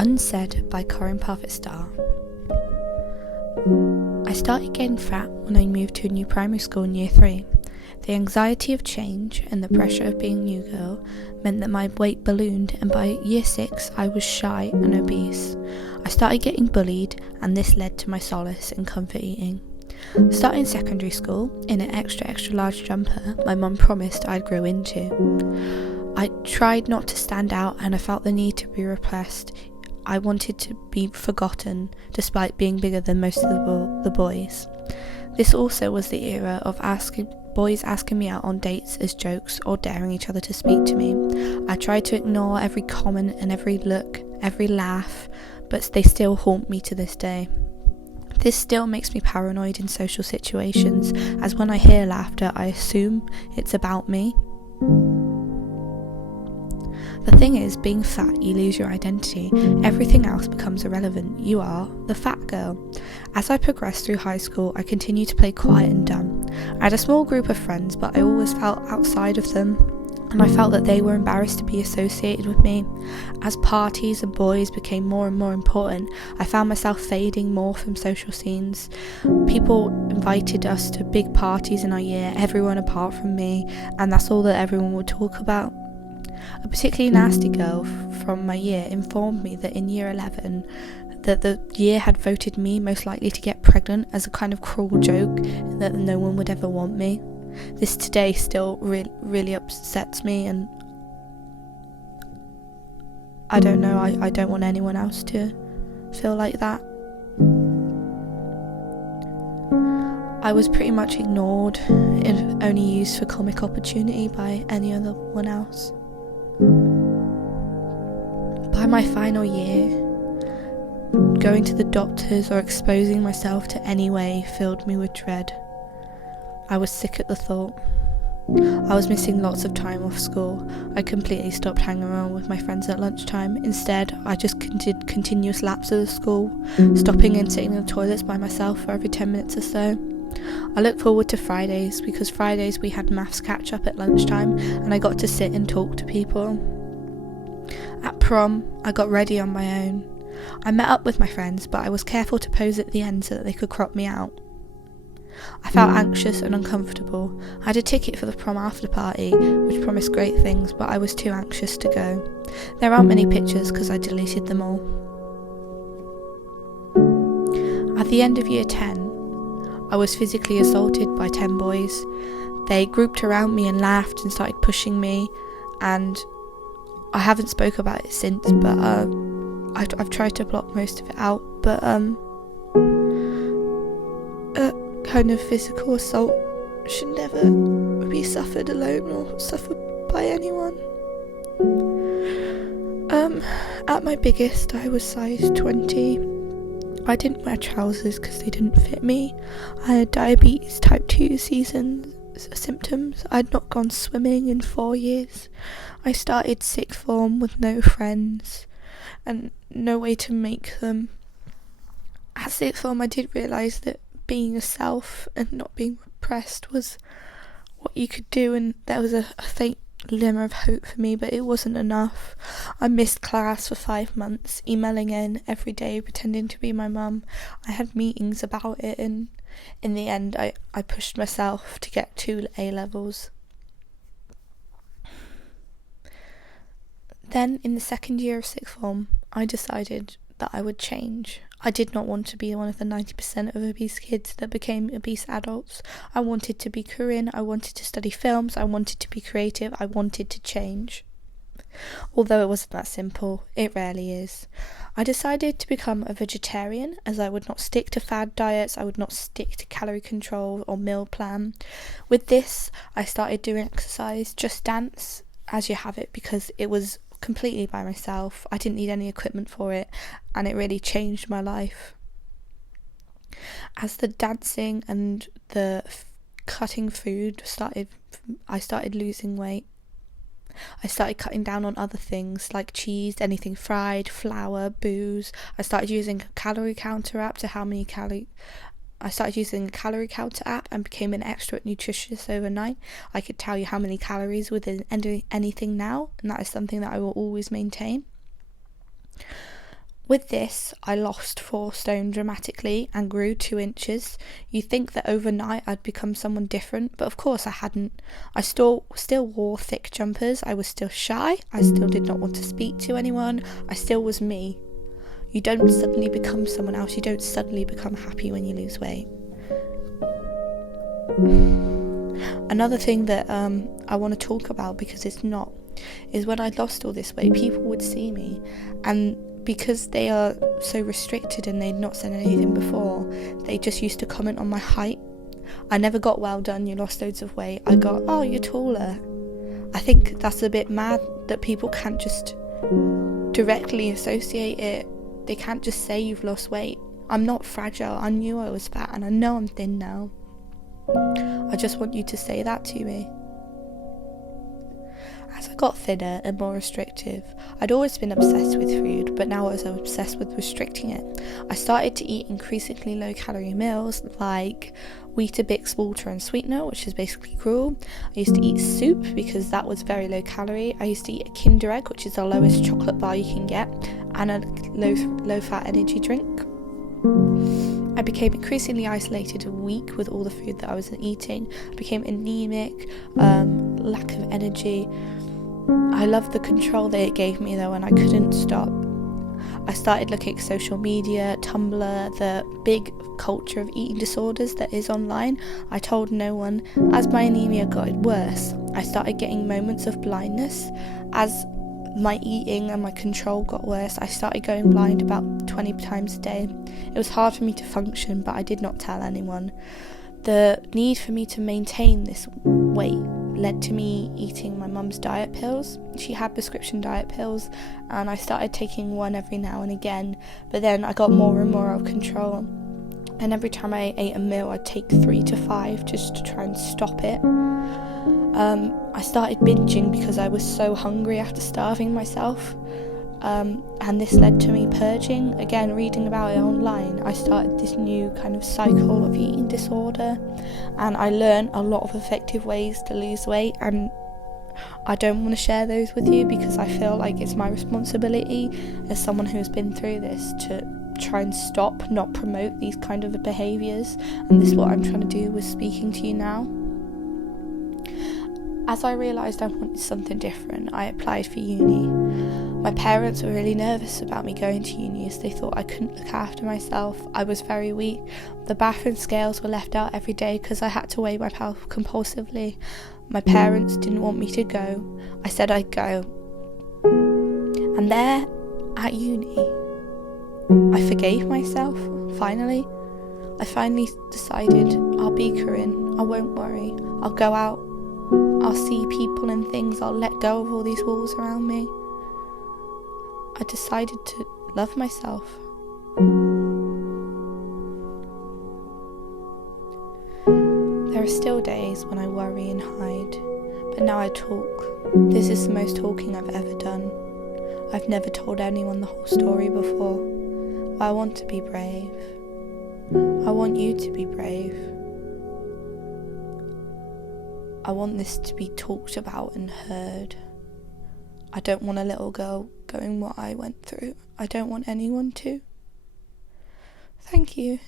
Unsaid by Corinne Parfitt-Starr. I started getting fat when I moved to a new primary school in year 3. The anxiety of change and the pressure of being a new girl meant that my weight ballooned, and by year 6 I was shy and obese. I started getting bullied, and this led to my solace in comfort eating. Starting secondary school, in an extra large jumper my mum promised I'd grow into. I tried not to stand out, and I felt the need to be repressed. I wanted to be forgotten, despite being bigger than most of the boys. This also was the era of boys asking me out on dates as jokes or daring each other to speak to me. I tried to ignore every comment and every look, every laugh, but they still haunt me to this day. This still makes me paranoid in social situations, as when I hear laughter I assume it's about me. The thing is, being fat, you lose your identity. Everything else becomes irrelevant. You are the fat girl. As I progressed through high school, I continued to play quiet and dumb. I had a small group of friends, but I always felt outside of them, and I felt that they were embarrassed to be associated with me. As parties and boys became more and more important, I found myself fading more from social scenes. People invited us to big parties in our year, everyone apart from me, and that's all that everyone would talk about. A particularly nasty girl from my year informed me that in year 11 that the year had voted me most likely to get pregnant as a kind of cruel joke, and that no one would ever want me. This today still really upsets me, and I don't know, I don't want anyone else to feel like that. I was pretty much ignored and only used for comic opportunity by any other one else. By my final year, going to the doctors or exposing myself to any way filled me with dread. I was sick at the thought. I was missing lots of time off school. I completely stopped hanging around with my friends at lunchtime. Instead, I just did continuous laps of the school, stopping and sitting in the toilets by myself for every 10 minutes or so. I look forward to Fridays, because Fridays we had maths catch up at lunchtime and I got to sit and talk to people. At prom, I got ready on my own. I met up with my friends, but I was careful to pose at the end so that they could crop me out. I felt anxious and uncomfortable. I had a ticket for the prom after party, which promised great things, but I was too anxious to go. There aren't many pictures because I deleted them all. At the end of year 10, I was physically assaulted by 10 boys. They grouped around me and laughed and started pushing me, and I haven't spoke about it since, but I've tried to block most of it out, but kind of physical assault should never be suffered alone or suffered by anyone. At my biggest, I was size 20. I didn't wear trousers because they didn't fit me. I had diabetes type 2 symptoms. I'd not gone swimming in 4 years. I started sixth form with no friends and no way to make them. At sixth form, I did realise that being yourself and not being repressed was what you could do, and there was a faint glimmer of hope for me, but it wasn't enough. I missed class for 5 months, emailing in every day, pretending to be my mum. I had meetings about it, and in the end I pushed myself to get 2 A-levels. Then in the second year of sixth form, I decided that I would change. I did not want to be one of the 90% of obese kids that became obese adults. I wanted to be Korean, I wanted to study films, I wanted to be creative, I wanted to change. Although it wasn't that simple, it rarely is. I decided to become a vegetarian, as I would not stick to fad diets, I would not stick to calorie control or meal plan. With this, I started doing exercise, just dance, as you have it, because it was completely by myself. I didn't need any equipment for it, and it really changed my life. As the dancing and the cutting food started, I started losing weight. I started cutting down on other things like cheese, anything fried, flour, booze. I started using a calorie counter app and became an expert nutritionist overnight. I could tell you how many calories within anything now, and that is something that I will always maintain. With this, I lost 4 stone dramatically and grew 2 inches. You'd think that overnight I'd become someone different, but of course I hadn't. I still wore thick jumpers, I was still shy, I still did not want to speak to anyone, I still was me. You don't suddenly become someone else, you don't suddenly become happy when you lose weight. Another thing that I want to talk about, because it's not, is when I lost all this weight, people would see me, and because they are so restricted and they'd not said anything before, they just used to comment on my height. I never got well done, you lost loads of weight. I got, oh, you're taller. I think that's a bit mad that people can't just directly associate it. They can't just say you've lost weight. I'm not fragile. I knew I was fat and I know I'm thin now. I just want you to say that to me. As I got thinner and more restrictive, I'd always been obsessed with food, but now I was obsessed with restricting it. I started to eat increasingly low-calorie meals like Weetabix, water and sweetener, which is basically gruel. I used to eat soup because that was very low-calorie. I used to eat a Kinder Egg, which is the lowest chocolate bar you can get, and a low-fat energy drink. I became increasingly isolated and weak with all the food that I was eating. I became anemic, lack of energy. I loved the control that it gave me though, and I couldn't stop. I started looking at social media, Tumblr, the big culture of eating disorders that is online. I told no one. As my anemia got worse, I started getting moments of blindness. As my eating and my control got worse, I started going blind about 20 times a day. It was hard for me to function, but I did not tell anyone. The need for me to maintain this weight led to me eating my mum's diet pills. She had prescription diet pills, and I started taking one every now and again, but then I got more and more out of control. And every time I ate a meal, I'd take 3 to 5 just to try and stop it. I started binging because I was so hungry after starving myself. And this led to me purging. Again, reading about it online, I started this new kind of cycle of eating disorder, and I learned a lot of effective ways to lose weight, and I don't want to share those with you because I feel like it's my responsibility as someone who's been through this to try and stop, not promote these kind of behaviours, and this is what I'm trying to do with speaking to you now. As I realised I wanted something different, I applied for uni. My parents were really nervous about me going to uni as they thought I couldn't look after myself. I was very weak. The bathroom scales were left out every day because I had to weigh myself compulsively. My parents didn't want me to go. I said I'd go. And there, at uni, I forgave myself, finally. I finally decided I'll be Corinne. I won't worry. I'll go out. I'll see people and things. I'll let go of all these walls around me. I decided to love myself. There are still days when I worry and hide, but now I talk. This is the most talking I've ever done. I've never told anyone the whole story before, but I want to be brave. I want you to be brave. I want this to be talked about and heard. I don't want a little girl going what I went through. I don't want anyone to. Thank you.